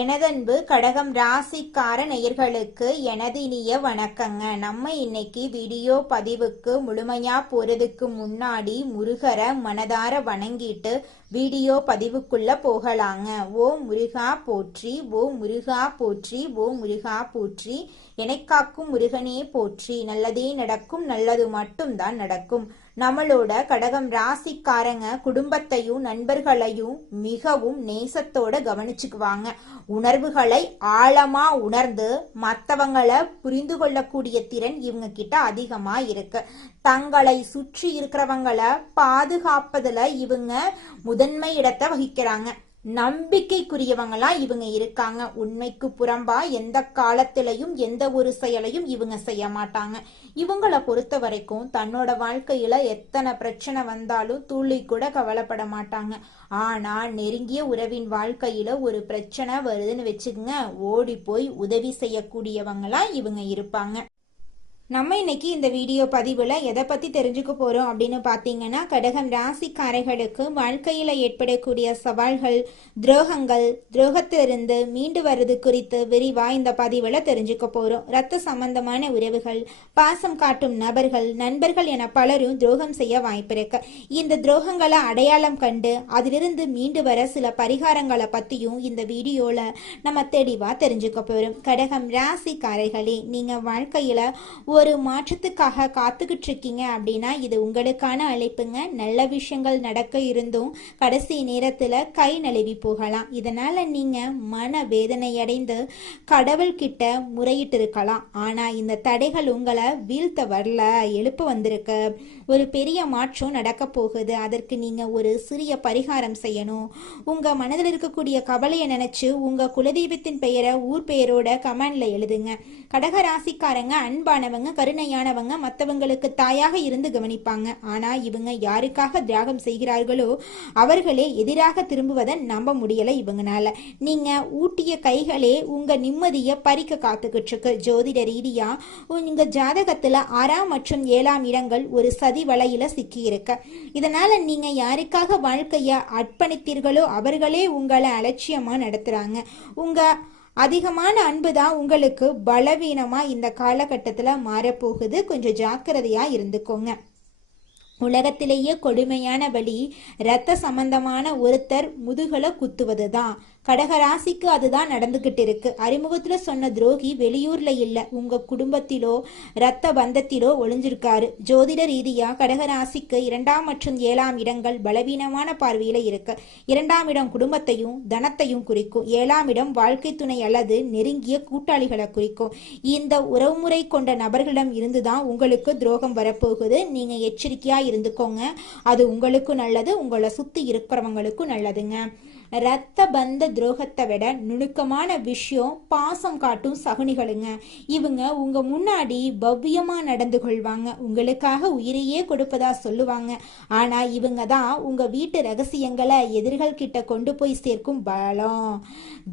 எனதன்பு கடகம் ராசிக்கார நேயர்களுக்கு எனது இனிய வணக்கங்க. நம்ம இன்னைக்கு வீடியோ பதிவுக்கு முழுமையா போறதுக்கு முன்னாடி முருகரை மனதார வணங்கிட்டு வீடியோ பதிவுக்குள்ள போகலாங்க. ஓ முருகா போற்றி, ஓ முருகா போற்றி, ஓ முருகா போற்றி, எனக்காக்கும் முருகனே போற்றி. நல்லதே நடக்கும், நல்லது மட்டும்தான் நடக்கும். நம்மளோட கடகம் ராசிக்காரங்க குடும்பத்தையும் நண்பர்களையும் மிகவும் நேசத்தோட கவனிச்சுக்குவாங்க. உணர்வுகளை ஆழமா உணர்ந்து மற்றவங்களை புரிந்து கொள்ளக்கூடிய திறன் இவங்க கிட்ட அதிகமா இருக்கு. தங்களை சுற்றி இருக்கிறவங்களை பாதுகாப்பதுல இவங்க முதன்மை இடத்தை வகிக்கிறாங்க. நம்பிக்கைக்குரியவங்களா இவங்க இருக்காங்க. உண்மைக்கு புறம்பா எந்த காலத்திலையும் எந்த ஒரு செயலையும் இவங்க செய்ய மாட்டாங்க. இவங்களை பொறுத்த வரைக்கும் தன்னோட வாழ்க்கையில எத்தனை பிரச்சனை வந்தாலும் துளி கூட கவலைப்பட மாட்டாங்க. ஆனா நெருங்கிய உறவின் வாழ்க்கையில ஒரு பிரச்சனை வருதுன்னு வச்சுக்கோங்க, ஓடி போய் உதவி செய்யக்கூடியவங்களா இவங்க இருப்பாங்க. நம்ம இன்னைக்கு இந்த வீடியோ பதிவில் எதை பற்றி தெரிஞ்சுக்க போகிறோம் அப்படின்னு பார்த்தீங்கன்னா, கடகம் ராசிக்காரர்களுக்கு வாழ்க்கையில் ஏற்படக்கூடிய சவால்கள், துரோகத்திலிருந்து மீண்டு வர்றது குறித்து விரிவாக இந்த பதிவில் தெரிஞ்சுக்க போகிறோம். ரத்த சம்பந்தமான உறவுகள், பாசம் காட்டும் நண்பர்கள் என பலரும் துரோகம் செய்ய வாய்ப்பிருக்கு. இந்த துரோகங்களை அடையாளம் கண்டு அதிலிருந்து மீண்டு வர சில பரிகாரங்களை பற்றியும் இந்த வீடியோவில் நம்ம தெளிவாக தெரிஞ்சுக்க போகிறோம். கடகம் ராசிக்காரர்களே, நீங்கள் வாழ்க்கையில் ஒரு மாற்றத்துக்காக காத்துக்கிட்டு இருக்கீங்க அப்படின்னா இது உங்களுக்கான அழைப்புங்க. நல்ல விஷயங்கள் நடக்க இருந்தும் கடைசி நேரத்துல கை நழுவி போகலாம். இதனால நீங்க மன வேதனை அடைந்து கடவுள்கிட்ட முறையிட்டு இருக்கலாம். ஆனா இந்த தடைகள் உங்களை வீழ்த்த வரல, எழுப்ப வந்திருக்கு. ஒரு பெரிய மாற்றம் நடக்க போகுது. அதற்கு நீங்க ஒரு சிறிய பரிகாரம் செய்யணும். உங்க மனதில் இருக்கக்கூடிய கவலையை நினைச்சு உங்க குலதெய்வத்தின் பெயரை ஊர் பெயரோட கமெண்ட்ல எழுதுங்க. கடக ராசிக்காரங்க அன்பானவங்க, கருணையானவங்க, மற்றவங்களுக்கு தாயாக இருந்து கவனிப்பாங்க. ஆனா இவங்க யாருக்காக தியாகம் செய்கிறார்களோ அவர்களே எதிராக திரும்புவதை நம்ப முடியல இவங்கனால. நீங்க ஊட்டிய கைகளே உங்க நிம்மதியை பறிக்க காத்துக்கிட்டு இருக்கு. ஜோதிட ரீதியா உங்க ஜாதகத்துல 6ஆம் மற்றும் 7ஆம் இடங்கள் ஒரு சதி வலையில சிக்கி இருக்க. இதனால நீங்க யாருக்காக வாழ்க்கைய அர்ப்பணித்தீர்களோ அவர்களே உங்களை அலட்சியமா நடத்துறாங்க. உங்க அதிகமான அன்பு தான் உங்களுக்கு பலவீனமா இந்த காலகட்டத்துல மாறப்போகுது. கொஞ்சம் ஜாக்கிரதையா இருந்துக்கோங்க. உலகத்திலேயே கொடுமையான வழி இரத்த சம்பந்தமான ஒருத்தர் முதுகலை குத்துவது தான். கடகராசிக்கு அதுதான் நடந்துகிட்டு இருக்கு. அறிமுகத்துல சொன்ன துரோகி வெளியூர்ல இல்ல, உங்க குடும்பத்திலோ இரத்த பந்தத்திலோ ஒளிஞ்சிருக்காரு. ஜோதிட ரீதியா கடகராசிக்கு 2ஆம் மற்றும் 7ஆம் இடங்கள் பலவீனமான பார்வையில இருக்கு. 2ஆம் இடம் குடும்பத்தையும் தனத்தையும் குறிக்கும். 7ஆம் இடம் வாழ்க்கை துணை அல்லது நெருங்கிய கூட்டாளிகளை குறிக்கும். இந்த உறவுமுறை கொண்ட நபர்களிடம் இருந்துதான் உங்களுக்கு துரோகம் வரப்போகுது. நீங்க எச்சரிக்கையா இருந்துக்கோங்க. அது உங்களுக்கும் நல்லது, உங்களை சுத்தி இருக்கிறவங்களுக்கும் நல்லதுங்க. இரத்த பந்த துரோகத்தை விட நுணுக்கமான விஷயம் பாசம் காட்டும் சகுனிகளுங்க. இவங்க உங்க முன்னாடி பவ்யமா நடந்து கொள்வாங்க, உங்களுக்காக உயிரையே கொடுப்பதா சொல்லுவாங்க. ஆனா இவங்க தான் உங்க வீட்டு ரகசியங்களை எதிர்கள் கிட்ட கொண்டு போய் சேர்க்கும் பலம்.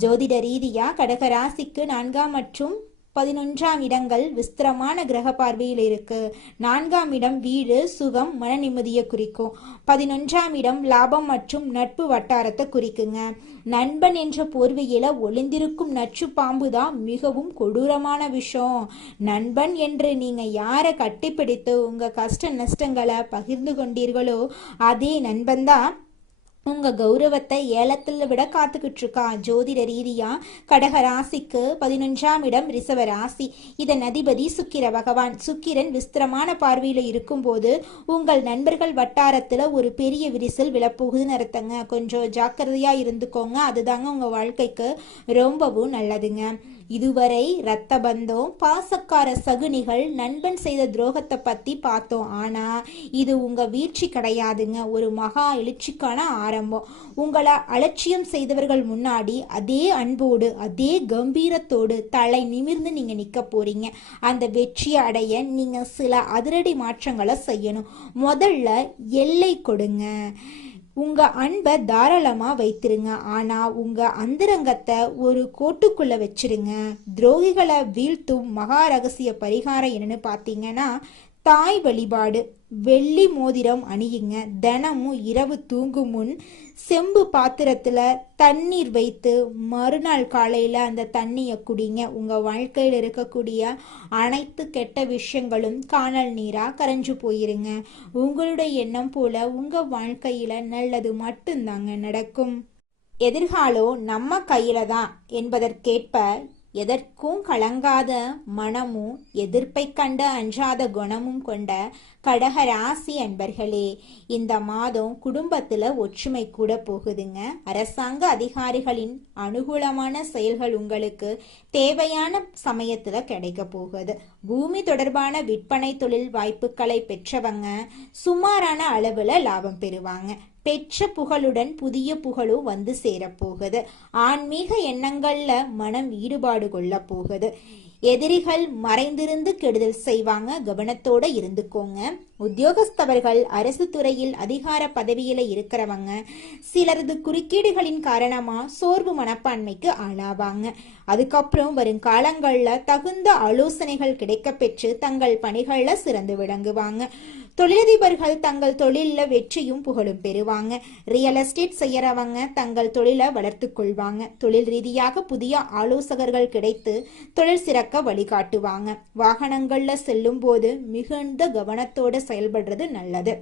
ஜோதிட ரீதியா கடக ராசிக்கு 4ஆம் மற்றும் 11ஆம் இடங்கள் விஸ்திரமான கிரக பார்வையில் இருக்கு. 4ஆம் இடம் வீடு, சுகம், மன நிம்மதியை குறிக்கும். 11ஆம் இடம் லாபம் மற்றும் நட்பு வட்டாரத்தை குறிக்குங்க. நண்பன் என்ற போர்வையில ஒளிந்திருக்கும் நச்சு பாம்பு தான் மிகவும் கொடூரமான விஷயம். நண்பன் என்று நீங்க யாரை கட்டிப்பிடித்து உங்க கஷ்ட நஷ்டங்களை பகிர்ந்து கொண்டீர்களோ அதே நண்பன் தான் உங்க கௌரவத்தை ஏலத்தில் விட காத்துக்கிட்டு இருக்கா. ஜோதிட ரீதியா கடக ராசிக்கு 11ஆம் இடம் ரிஷப ராசி. இதன் அதிபதி சுக்கிர பகவான். சுக்கிரன் விஸ்திரமான பார்வையில இருக்கும் போது உங்கள் நண்பர்கள் வட்டாரத்துல ஒரு பெரிய விரிசல் விழப்போகுதுன்னு அர்த்தங்க. கொஞ்சம் ஜாக்கிரதையா இருந்துக்கோங்க. அதுதாங்க உங்க வாழ்க்கைக்கு ரொம்பவும் நல்லதுங்க. இதுவரை இரத்த பந்தம், பாசக்கார சகுனிகள், நண்பன் செய்த துரோகத்தை பத்தி பார்த்தோம். ஆனா இது உங்க வீழ்ச்சி கிடையாதுங்க, ஒரு மகா எழுச்சிக்கான ஆரம்பம். உங்களை அலட்சியம் செய்தவர்கள் முன்னாடி அதே அன்போடு அதே கம்பீரத்தோடு தலை நிமிர்ந்து நீங்க நிக்க போறீங்க. அந்த வெற்றியை அடைய நீங்க சில அதிரடி மாற்றங்களை செய்யணும். முதல்ல எல்லை கொடுங்க. உங்க அன்பை தாராளமா வைத்திருங்க. ஆனா உங்க அந்தரங்கத்தை ஒரு கோட்டுக்குள்ள வச்சிருங்க. துரோகிகளை வீழ்த்தும் மகா ரகசிய பரிகாரம் என்னன்னு பாத்தீங்கன்னா தாய் வழிபாடு. வெள்ளி மோதிரம் அணியுங்க. தினமும் இரவு தூங்கும் முன் செம்பு பாத்திரத்துல தண்ணீர் வைத்து மறுநாள் காலையில அந்த தண்ணியை குடிங்க. உங்க வாழ்க்கையில் இருக்கக்கூடிய அனைத்து கெட்ட விஷயங்களும் காணல் நீரா கரைஞ்சு போயிருங்க. உங்களுடைய எண்ணம் போல உங்க வாழ்க்கையில நல்லது மட்டும்தாங்க நடக்கும். எதிர்காலம் நம்ம கையில தான் என்பதற்கேற்ப எதற்கும் கலங்காத மனமும் எதிர்ப்பை கண்டு அஞ்சாத குணமும் கொண்ட கடகராசி அன்பர்களே, இந்த மாதம் குடும்பத்துல ஒற்றுமை கூட போகுதுங்க. அரசாங்க அதிகாரிகளின் அனுகூலமான செயல்கள் உங்களுக்கு தேவையான சமயத்துல கிடைக்க போகுது. பூமி தொடர்பான விற்பனை தொழில் வாய்ப்புகளை பெற்றவங்க சுமாரான அளவுல லாபம் பெறுவாங்க. பெற்ற புகழுடன் புதிய புகழும் வந்து சேரப்போகுது. ஆன்மீக எண்ணங்கள்ல மனம் ஈடுபாடு கொள்ள போகுது. எதிரிகள் மறைந்திருந்து கெடுதல் செய்வாங்க, கவனத்தோட இருந்துக்கோங்க. உத்தியோகஸ்தவர்கள் அரசு துறையில் அதிகார பதவியில இருக்கிறவங்க சிலரது குறுக்கீடுகளின் காரணமா சோர்வு மனப்பான்மைக்கு ஆளாவாங்க. அதுக்கப்புறம் வரும் காலங்கள்ல தகுந்த ஆலோசனைகள் கிடைக்க பெற்று தங்கள் பணிகள்ல சிறந்து விளங்குவாங்க. தொழிலதிபர்கள் தங்கள் தொழில வெற்றியும் புகழும் பெறுவாங்க. ரியல் எஸ்டேட் செய்யறவங்க தங்கள் தொழிலை வளர்த்து கொள்வாங்க. தொழில் ரீதியாக புதிய ஆலோசகர்கள் கிடைத்து தொழில் சிறக்க வழிகாட்டுவாங்க. வாகனங்கள்ல செல்லும் போது மிகுந்த கவனத்தோட செயல்படுறது நல்லது.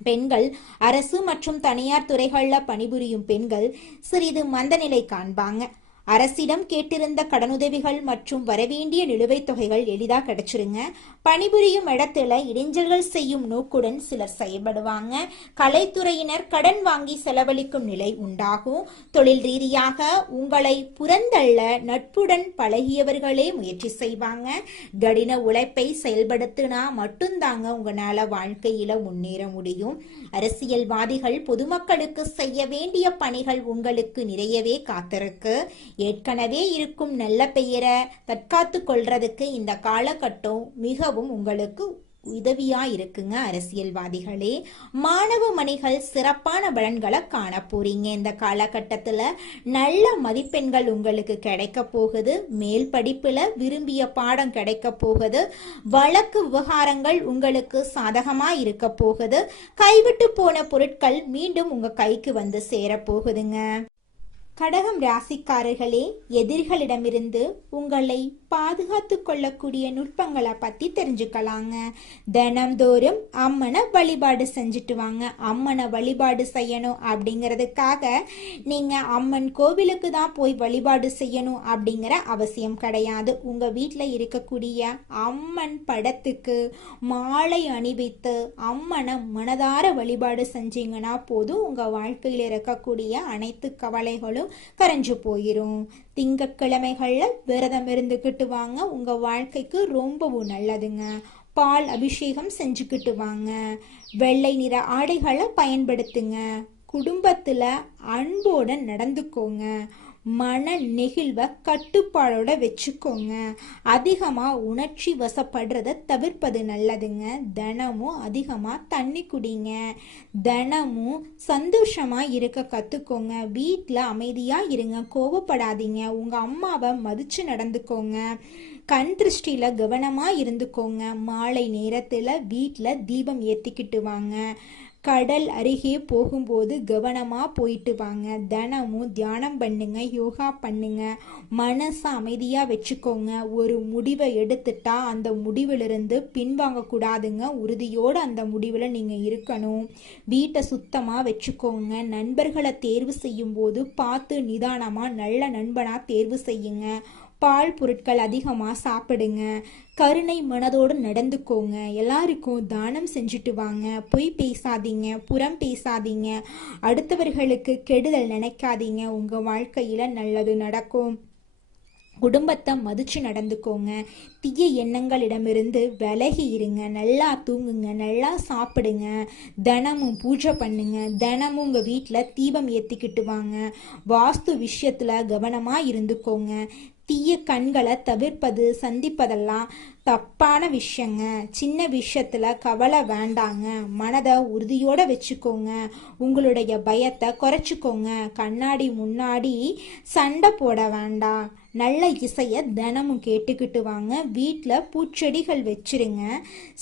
பெண்கள் அரசு மற்றும் தனியார் துறைகள்ல பணிபுரியும் பெண்கள் சிறிது மந்தநிலை காண்பாங்க. அரசிடம் கேட்டிருந்த கடனுதவிகள் மற்றும் வரவேண்டிய நிலுவைத் தொகைகள் எளிதா கிடைச்சிருங்க. பணிபுரியும் இடத்துல இடைஞ்சல்கள் செய்யும் நோக்குடன் சிலர் செயல்படுவாங்க. கலைத்துறையினர் கடன் வாங்கி செலவழிக்கும் நிலை உண்டாகும். தொழில் ரீதியாக உங்களை புறந்தள்ள நட்புடன் பழகியவர்களே முயற்சி செய்வாங்க. கடின உழைப்பை செயல்படுத்தினா மட்டும்தாங்க உங்களால வாழ்க்கையில முன்னேற முடியும். அரசியல்வாதிகள் பொதுமக்களுக்கு செய்ய வேண்டிய பணிகள் உங்களுக்கு நிறையவே காத்திருக்கு. ஏற்கனவே இருக்கும் நல்ல பெயரை தற்காத்து கொள்றதுக்கு இந்த காலகட்டம் மிகவும் உங்களுக்கு உதவியா இருக்குங்க. அரசியல்வாதிகளே, மாணவ மணிகள் சிறப்பான பலன்களை காண போறீங்க. இந்த காலகட்டத்துல நல்ல மதிப்பெண்கள் உங்களுக்கு கிடைக்க போகுது. மேல் படிப்புல விரும்பிய பாடம் கிடைக்க போகுது. வழக்கு விவகாரங்கள் உங்களுக்கு சாதகமா இருக்க போகுது. கைவிட்டு போன பொருட்கள் மீண்டும் உங்க கைக்கு வந்து சேர போகுதுங்க. கடகம் ராசிக்காரர்களே, எதிரிகளிடமிருந்து உங்களை பாதுகாத்து கொள்ளக்கூடிய நுட்பங்களை பத்தி தெரிஞ்சுக்கலாங்க. தினம்தோறும் அம்மனை வழிபாடு செஞ்சுட்டு வாங்க. அம்மனை வழிபாடு செய்யணும் அப்படிங்கிறதுக்காக நீங்க அம்மன் கோவிலுக்கு தான் போய் வழிபாடு செய்யணும் அப்படிங்கிற அவசியம் கிடையாது. உங்க வீட்டில் இருக்கக்கூடிய அம்மன் படத்துக்கு மாலை அணிவித்து அம்மனை மனதார வழிபாடு செஞ்சீங்கன்னா போதும், உங்க வாழ்க்கையில் இருக்கக்கூடிய அனைத்து கவலைகளும் கரைஞ்சு போயிரும். திங்கட்கிழமைகள்ல விரதம் இருந்துக்கிட்டு வாங்க. உங்க வாழ்க்கைக்கு ரொம்பவும் நல்லதுங்க. பால் அபிஷேகம் செஞ்சுக்கிட்டு வாங்க. வெள்ளை நிற ஆடைகளை பயன்படுத்துங்க. குடும்பத்துல அன்போட நடந்துக்கோங்க. மன நெகிழ்வை கட்டுப்பாடோட வச்சுக்கோங்க. அதிகமா உணர்ச்சி வசப்படுறத தவிர்ப்பது நல்லதுங்க. தினமும் அதிகமா தண்ணி குடிங்க. தினமும் சந்தோஷமா இருக்க கத்துக்கோங்க. வீட்டில் அமைதியா இருங்க, கோவப்படாதீங்க. உங்க அம்மாவை மதிச்சு நடந்துக்கோங்க. கண் திருஷ்டியில கவனமா இருந்துக்கோங்க. மாலை நேரத்துல வீட்டுல தீபம் ஏத்திக்கிட்டு வாங்க. கடல் அருகே போகும்போது கவனமா போயிட்டு வாங்க. தினமும் தியானம் பண்ணுங்க, யோகா பண்ணுங்க. மனசை அமைதியா வச்சுக்கோங்க. ஒரு முடிவை எடுத்துட்டா அந்த முடிவிலிருந்து பின்வாங்க கூடாதுங்க. உறுதியோடு அந்த முடிவில் நீங்க இருக்கணும். வீட்டை சுத்தமா வச்சுக்கோங்க. நண்பர்களை தேர்வு செய்யும் போது பார்த்து நிதானமா நல்ல நண்பனா தேர்வு செய்யுங்க. பால் பொருட்கள் அதிகமாக சாப்பிடுங்க. கருணை மனதோடு நடந்துக்கோங்க. எல்லாருக்கும் தானம் செஞ்சுட்டு வாங்க. பொய் பேசாதீங்க, புறம் பேசாதீங்க. அடுத்தவர்களுக்கு கெடுதல் நினைக்காதீங்க. உங்கள் வாழ்க்கையில் நல்லது நடக்கும். குடும்பத்தை மதிச்சு நடந்துக்கோங்க. தீய எண்ணங்களிடமிருந்து விலகி இருங்க. நல்லா தூங்குங்க, நல்லா சாப்பிடுங்க. தினமும் பூஜை பண்ணுங்க. தினமும் உங்கள் வீட்டில் தீபம் ஏற்றிக்கிட்டு வாங்க. வாஸ்து விஷயத்தில் கவனமாக இருந்துக்கோங்க. தீய கண்களை தவிர்ப்பது, சந்திப்பதெல்லாம் தப்பான விஷயங்க. சின்ன விஷயத்துல கவலை வேண்டாங்க. மனதை உறுதியோட வச்சுக்கோங்க. உங்களுடைய பயத்தை குறைச்சிக்கோங்க. கண்ணாடி முன்னாடி சண்டை போட வேண்டாம். நல்ல இசையை தினமும் கேட்டுக்கிட்டு வாங்க. வீட்டில் பூச்செடிகள் வச்சிருங்க,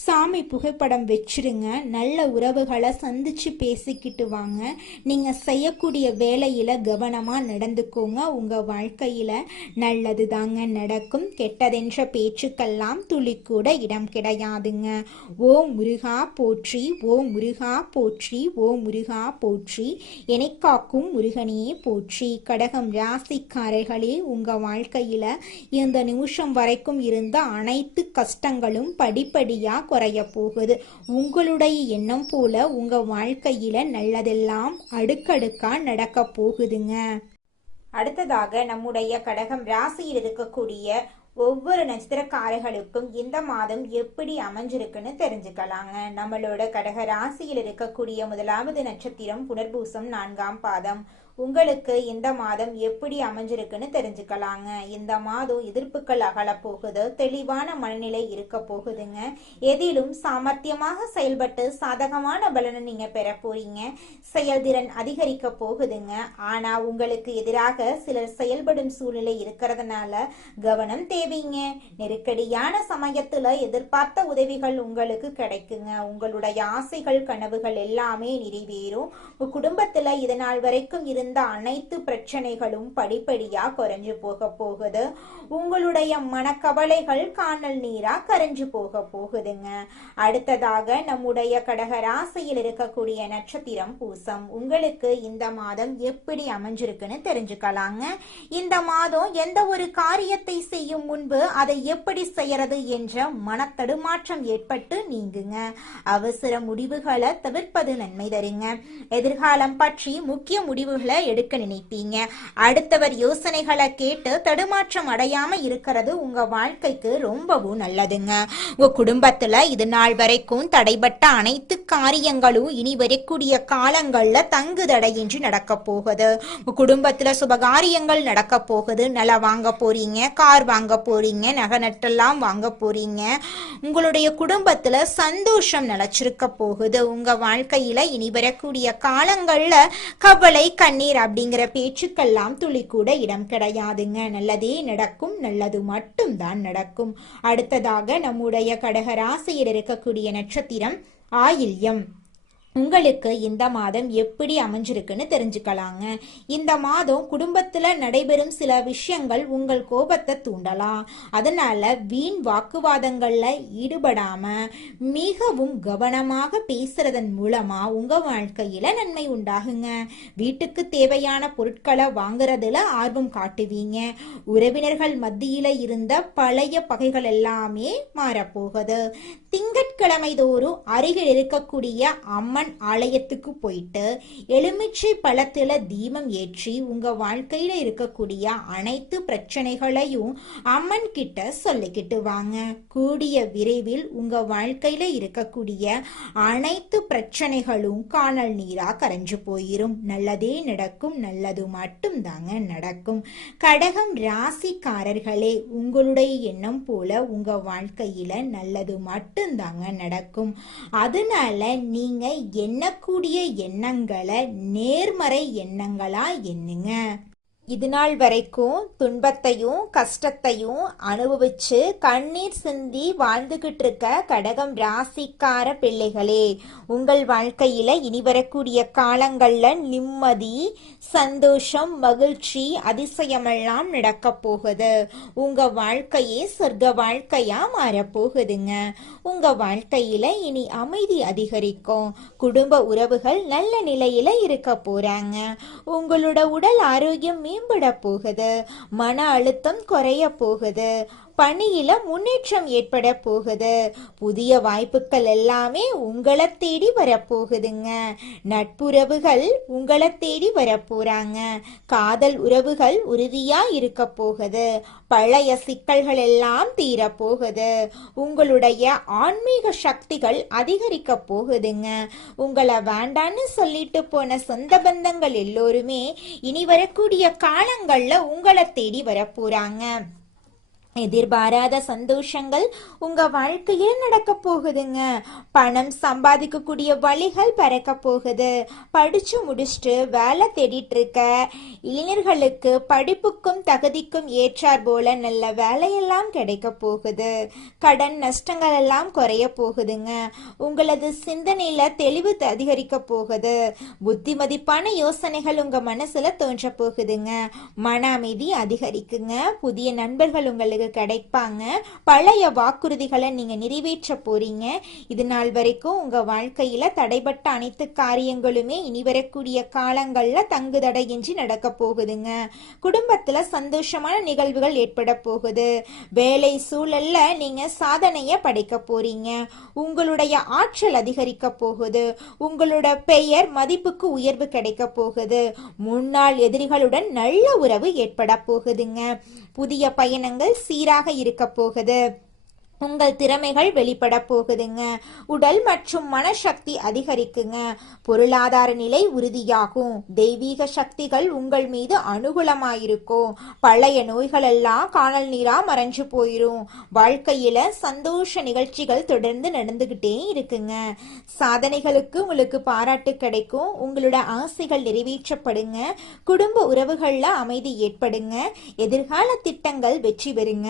சாமி புகைப்படம் வச்சிருங்க, நல்ல உறவுகளை சந்திச்சு பேசிக்கிட்டு வாங்க. நீங்கள் செய்யக்கூடிய வேலையில் கவனமாக நடந்துக்கோங்க. உங்கள் வாழ்க்கையில் நல்லது தாங்க நடக்கும். கெட்டதென்ற பேச்சுக்கெல்லாம் துளி கூட இடம் கிடையாதுங்க. ஓ முருகா போற்றி, ஓ முருகா போற்றி, ஓ முருகா போற்றி, என்னை காக்கும் முருகனே போற்றி. கடகம் ராசிக்காரர்களே, உங்கள் வாழ்க்கையில இந்த நிமிஷம் வரைக்கும் இருந்த அனைத்து கஷ்டங்களும் படிப்படியா குறைய போகுது. உங்களுடைய எண்ணம் போல உங்க வாழ்க்கையில நல்லதெல்லாம் அடுக்கடுக்கா நடக்க போகுதுங்க. அடுத்ததாக நம்முடைய கடகம் ராசியில் இருக்கக்கூடிய ஒவ்வொரு நட்சத்திரக்காரர்களுக்கும் இந்த மாதம் எப்படி அமைஞ்சிருக்குன்னு தெரிஞ்சுக்கலாங்க. நம்மளோட கடக ராசியில் இருக்கக்கூடிய முதலாவது நட்சத்திரம் புனர்பூசம் 4ஆம் பாதம். உங்களுக்கு இந்த மாதம் எப்படி அமைஞ்சிருக்குன்னு தெரிஞ்சுக்கலாங்க. இந்த மாதம் எதிர்ப்புகள் அகல போகுது, தெளிவான மனநிலை இருக்க போகுதுங்க. எதிலும் சாமர்த்தியமாக செயல்பட்டு சாதகமான பலனை நீங்க பெற போறீங்க. செயல்திறன் அதிகரிக்க போகுதுங்க. ஆனா உங்களுக்கு எதிராக சிலர் செயல்படும் சூழ்நிலை இருக்கிறதுனால கவனம் தேவைங்க. நெருக்கடியான சமயத்துல எதிர்பார்த்த உதவிகள் உங்களுக்கு கிடைக்குங்க. உங்களுடைய ஆசைகள் கனவுகள் எல்லாமே நிறைவேறும். குடும்பத்துல இதனால் வரைக்கும் இருந்த அனைத்து பிரச்சனைகளும் படிப்படியா குறைஞ்சு போக போகுது. உங்களுடைய மனக்கவலைகள் காணல் நீரா கரைஞ்சு போக போகுதுங்க. அடுத்ததாக நம்முடைய கடக ராசியில் இருக்கக்கூடிய நட்சத்திரம் பூசம். உங்களுக்கு இந்த மாதம் எப்படி அமைஞ்சிருக்குன்னு தெரிஞ்சுக்கலாங்க. இந்த மாதம் எந்த ஒரு காரியத்தை செய்யும் முன்பு அதை எப்படி செய்யறது என்ற மனத்தடுமாற்றம் ஏற்பட்டு நீங்குங்க. அவசர முடிவுகளை தவிர்ப்பது நன்மை தருங்க. எதிர்காலம் பற்றி முக்கிய முடிவுகளை எடுக்க நினைப்பீங்க. அடுத்தவர் யோசனைகளை கேட்டு தடுமாற்றம் அடையாம இருக்கிறது உங்க வாழ்க்கைக்கு ரொம்பவும் நல்லதுங்க. உங்க குடும்பத்துல இது நாள் வரைக்கும் தடைபட்ட அனைத்து காரியங்களும் இனி வரக்கூடிய காலங்கள்ல தங்கு தடையின்றி நடக்க போகுது. உங்க குடும்பத்துல சுபகாரியங்கள் நடக்க போகுது. நிலம் வாங்க போறீங்க, கார் வாங்க போறீங்க, நகை நட்டெல்லாம் வாங்க போறீங்க. உங்களுடைய குடும்பத்துல சந்தோஷம் நிலைச்சிருக்க போகுது. உங்க வாழ்க்கையில இனி வரக்கூடிய காலங்கள்ல கவலை கண்ணீர் அப்படிங்கிற பேச்சுக்கெல்லாம் துளி கூட இடம் கிடையாதுங்க. நல்லதே நடக்கும், நல்லது மட்டும் தான் நடக்கும். அடுத்ததாக நம்முடைய கடக ராசியில் இருக்கக்கூடிய நட்சத்திரம் ஆயில்யம். உங்களுக்கு இந்த மாதம் எப்படி அமைஞ்சிருக்குன்னு தெரிஞ்சுக்கலாங்க. இந்த மாதம் குடும்பத்துல நடைபெறும் சில விஷயங்கள் உங்கள் கோபத்தை தூண்டலாம். அதனால வீண் வாக்குவாதங்கள்ல ஈடுபடாம மிகவும் கவனமாக பேசுறதன் மூலமா உங்க வாழ்க்கையில நன்மை உண்டாகுங்க. வீட்டுக்கு தேவையான பொருட்களை வாங்குறதுல ஆர்வம் காட்டுவீங்க. உறவினர்கள் மத்தியில இருந்த பழைய பகைகள் எல்லாமே மாறப்போகுது. திங்கட்கிழமை தோறும் அருகில் இருக்கக்கூடிய அம்மன் ஆலயத்துக்கு போயிட்டு எலுமிச்சை பழத்துல தீபம் ஏற்றி உங்க வாழ்க்கையில இருக்கக்கூடிய அனைத்து பிரச்சனைகளையும் அம்மன் கிட்ட சொல்லிக்கிட்டு வாங்க. கூடிய விரைவில் உங்க வாழ்க்கையில இருக்கக்கூடிய அனைத்து பிரச்சனைகளும் காணல் நீரா கரைஞ்சு போயிரும். நல்லதே நடக்கும், நல்லது மட்டும் தாங்க நடக்கும். கடகம் ராசிக்காரர்களே, உங்களுடைய எண்ணம் போல உங்க வாழ்க்கையில நல்லது மட்டும் தாங்க நடக்கும். அதனால நீங்க எண்ணக்கூடிய எண்ணங்களை நேர்மறை எண்ணங்களா எண்ணுங்க. இது நாள் வரைக்கும் துன்பத்தையும் கஷ்டத்தையும் அனுபவிச்சு கண்ணீர் சிந்தி வாழ்ந்துகிட்டு இருக்க கடகம் ராசிக்கார பிள்ளைகளே, உங்கள் வாழ்க்கையில இனி வரக்கூடிய காலங்கள்ல நிம்மதி, சந்தோஷம், மகிழ்ச்சி, அதிசயமெல்லாம் நடக்க போகுது. உங்க வாழ்க்கையே சொர்க்க வாழ்க்கையா மாறப்போகுதுங்க. உங்க வாழ்க்கையில இனி அமைதி அதிகரிக்கும். குடும்ப உறவுகள் நல்ல நிலையில இருக்க போறாங்க. உங்களோட உடல் ஆரோக்கியம் மேம்பட போகுது. மன அழுத்தம் குறைய போகுது. பணியில முன்னேற்றம் ஏற்பட போகுது. புதிய வாய்ப்புகள் எல்லாமே உங்களை தேடி வரப்போகுதுங்க. நட்புறவுகள் உங்களை தேடி வரப்போறாங்க. காதல் உறவுகள் உறுதியா இருக்க போகுது. பழைய சிக்கல்கள் எல்லாம் தீர போகுது. உங்களுடைய ஆன்மீக சக்திகள் அதிகரிக்க போகுதுங்க. உங்களை வேண்டான்னு சொல்லிட்டு போன சொந்த பந்தங்கள் எல்லோருமே இனி வரக்கூடிய காலங்கள்ல உங்களை தேடி வரப்போறாங்க. எதிர்பாராத சந்தோஷங்கள் உங்க வாழ்க்கையில் நடக்க போகுதுங்க. பணம் சம்பாதிக்கக்கூடிய வழிகள் பிறக்க போகுது. படிச்சு முடிச்சுட்டு வேலை தேடிட்டு இருக்க இளைஞர்களுக்கு படிப்புக்கும் தகுதிக்கும் ஏற்றார் போல நல்ல வேலையெல்லாம் கிடைக்க போகுது. கடன் நஷ்டங்கள் எல்லாம் குறைய போகுதுங்க. உங்களது சிந்தனையில தெளிவு அதிகரிக்க போகுது. புத்திமதிப்பான யோசனைகள் உங்க மனசுல தோன்ற போகுதுங்க. மன அமைதி அதிகரிக்குங்க. புதிய நண்பர்கள் உங்களுக்கு கிடைப்பாங்க. பழைய வாக்குறுதிகளை நீங்க நிறைவேற்ற போறீங்க. இது நாள் வரைக்கும் உங்க வாழ்க்கையில தடைபட்ட அனைத்து காரியங்களுமே இனி வரக்கூடிய காலங்கள்ல தங்குதடையின்றி நடக்க போகுதுங்க. குடும்பத்துல சந்தோஷமான நிகழ்வுகள் ஏற்பட போகுது. வேலை சூழல்ல நீங்க சாதனைய படைக்க போறீங்க. உங்களுடைய ஆற்றல் அதிகரிக்க போகுது. உங்களோட பெயர் மதிப்புக்கு உயர்வு கிடைக்க போகுது. முன்னாள் எதிரிகளுடன் நல்ல உறவு ஏற்பட போகுதுங்க. புதிய பயணங்கள் சீராக இருக்க போகுது. உங்கள் திறமைகள் வெளிப்பட போகுதுங்க. உடல் மற்றும் மனசக்தி அதிகரிக்குங்க. பொருளாதார நிலை உறுதியாகும். தெய்வீக சக்திகள் உங்கள் மீது அனுகூலமாயிருக்கும். பழைய நோய்கள் எல்லாம் காணல் நீரா மறைஞ்சு போயிரும். வாழ்க்கையில சந்தோஷ நிகழ்ச்சிகள் தொடர்ந்து நடந்துகிட்டே இருக்குங்க. சாதனைகளுக்கு உங்களுக்கு பாராட்டு கிடைக்கும். உங்களோட ஆசைகள் நிறைவேற்றப்படுங்க. குடும்ப உறவுகள்ல அமைதி ஏற்படுங்க. எதிர்கால திட்டங்கள் வெற்றி பெறுங்க.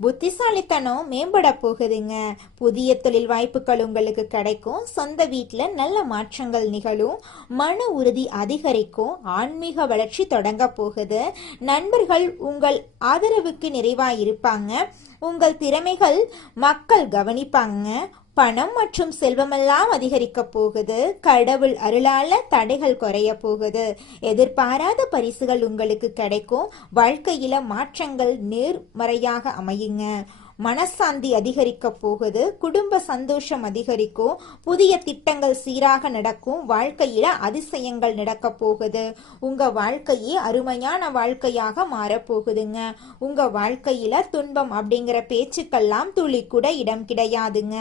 புத்திசாலித்தனம் மேம்பட போகுதுங்க. புதிய தொழில் வாய்ப்புகள் உங்களுக்கு கிடைக்கும். சொந்த வீட்டுல நல்ல மாற்றங்கள் நிகழும். மன உறுதி அதிகரிக்கும். ஆன்மீக வளர்ச்சி தொடங்க போகுது. நண்பர்கள் உங்கள் ஆதரவுக்கு நிறைவாயிருப்பாங்க. உங்கள் திறமைகள் மக்கள் கவனிப்பாங்க. பணம் மற்றும் செல்வமெல்லாம் அதிகரிக்க போகுது. கடவுள் அருளால தடைகள் குறைய போகுது. எதிர்பாராத பரிசுகள் உங்களுக்கு கிடைக்கும். வாழ்க்கையில மாற்றங்கள் நேர்மறையாக அமையுங்க. மனசாந்தி அதிகரிக்க போகுது. குடும்ப சந்தோஷம் அதிகரிக்கும். புதிய திட்டங்கள் சீராக நடக்கும். வாழ்க்கையில அதிசயங்கள் நடக்க போகுது. உங்க வாழ்க்கையே அருமையான வாழ்க்கையாக மாறப்போகுதுங்க. உங்க வாழ்க்கையில துன்பம் அப்படிங்கிற பேச்சுக்கெல்லாம் துளி கூட இடம் கிடையாதுங்க.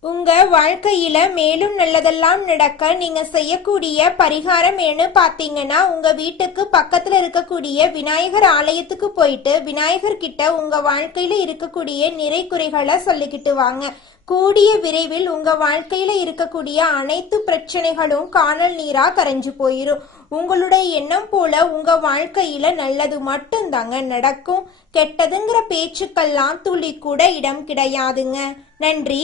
உங்க வாழ்க்கையில மேலும் நல்லதெல்லாம் நடக்க நீங்க செய்யக்கூடிய பரிகாரம் என்ன பாத்தீங்கன்னா, உங்க வீட்டுக்கு பக்கத்துல இருக்கக்கூடிய விநாயகர் ஆலயத்துக்கு போயிட்டு விநாயகர் கிட்ட உங்க வாழ்க்கையில இருக்கக்கூடிய நிறை குறைகளை சொல்லிக்கிட்டு வாங்க. கூடிய விரைவில் உங்க வாழ்க்கையில இருக்கக்கூடிய அனைத்து பிரச்சனைகளும் காணல் நீரா கரைஞ்சு போயிரும். உங்களுடைய எண்ணம் போல உங்க வாழ்க்கையில நல்லது மட்டும்தாங்க நடக்கும். கெட்டதுங்கிற பேச்சுக்கெல்லாம் துளி கூட இடம் கிடையாதுங்க. நன்றி.